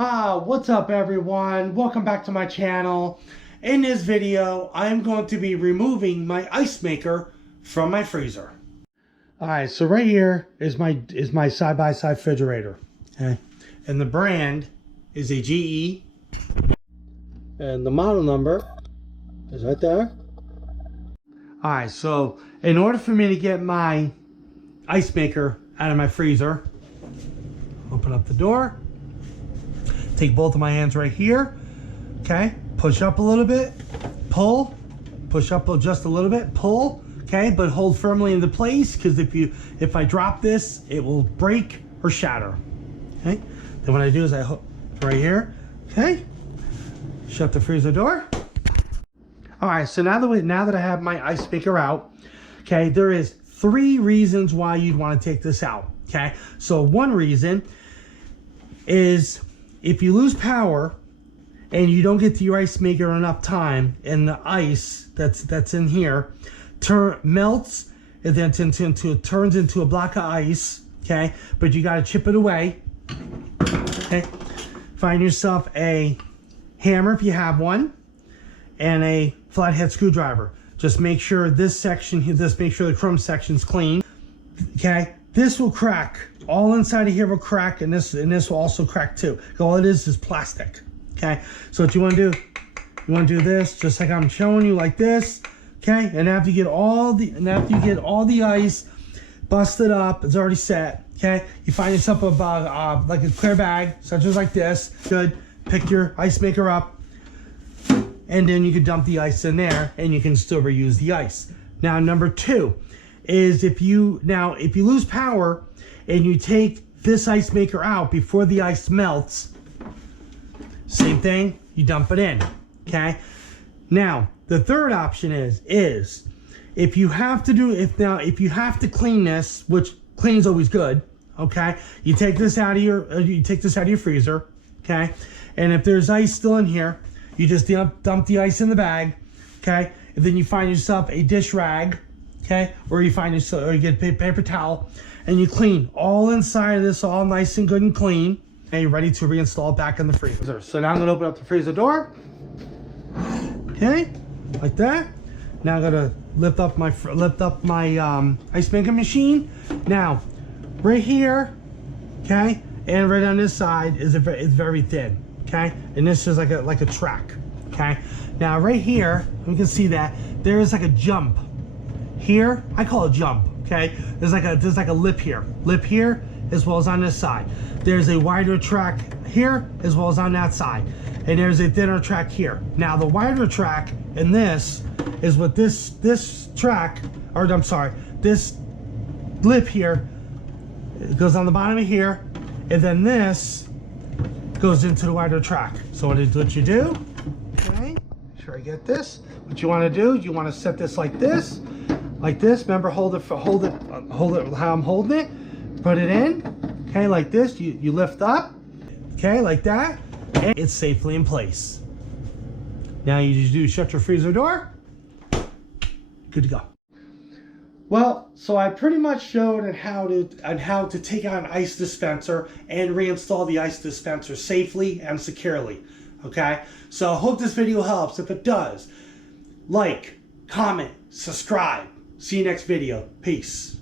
What's up everyone? Welcome back to my channel. In this video, I'm going to be removing my ice maker from my freezer. Alright, so right here is my side-by-side refrigerator. Okay. And the brand is a GE. And the model number is right there. Alright, so in order for me to get my ice maker out of my freezer, open up the door. Take both of my hands right here, okay? Push up a little bit, pull, push up just a little bit, pull, okay? But hold firmly into place, because if I drop this, it will break or shatter, okay? Then what I do is I hook right here, okay? Shut the freezer door. All right, so now that I have my ice maker out, okay, there is 3 reasons why you'd want to take this out, okay? So one reason is if you lose power and you don't get to your ice maker in enough time, and the ice that's in here melts, and then turns into a block of ice, okay? But you got to chip it away, okay? Find yourself a hammer if you have one, and a flathead screwdriver. Just make sure this section, make sure the chrome section's clean, okay? This will crack. All inside of here will crack, and this will also crack too. All it is plastic. Okay, so what you want to do, you want to do this just like I'm showing you, like this. Okay, and after you get all the ice busted up, it's already set. Okay, you find yourself about like a clear bag, such as like this. Good. Pick your ice maker up, and then you can dump the ice in there, and you can still reuse the ice. Now, number 2 is if you lose power and you take this ice maker out before the ice melts, same thing, you dump it in, okay? Now, the third option is if you have to clean this, which clean's always good, okay? You take this out of your freezer, okay? And if there's ice still in here, you just dump the ice in the bag, okay? And then you find yourself a dish rag, okay? Or you get a paper towel, and you clean all inside of this, all nice and good and clean, and you're ready to reinstall it back in the freezer. So now I'm gonna open up the freezer door, okay, like that. Now I'm gonna lift up my ice maker machine. Now, right here, okay, and right on this side is it's very thin, okay, and this is like a track, okay. Now right here, you can see that there is like a jump here. I call it jump. Okay, there's like a lip here as well as on this side. There's a wider track here as well as on that side, and there's a thinner track here. Now the wider track in this is what this track, or I'm sorry, this lip here, it goes on the bottom of here, and then this goes into the wider track. So what you do, okay, make sure I get this. What you want to do, you want to set this like this. Like this, remember, hold it how I'm holding it. Put it in, okay, like this. You lift up, okay, like that, and it's safely in place. Now you just do shut your freezer door. Good to go. Well, so I pretty much showed on how to take out an ice dispenser and reinstall the ice dispenser safely and securely. Okay, so I hope this video helps. If it does, like, comment, subscribe. See you next video. Peace.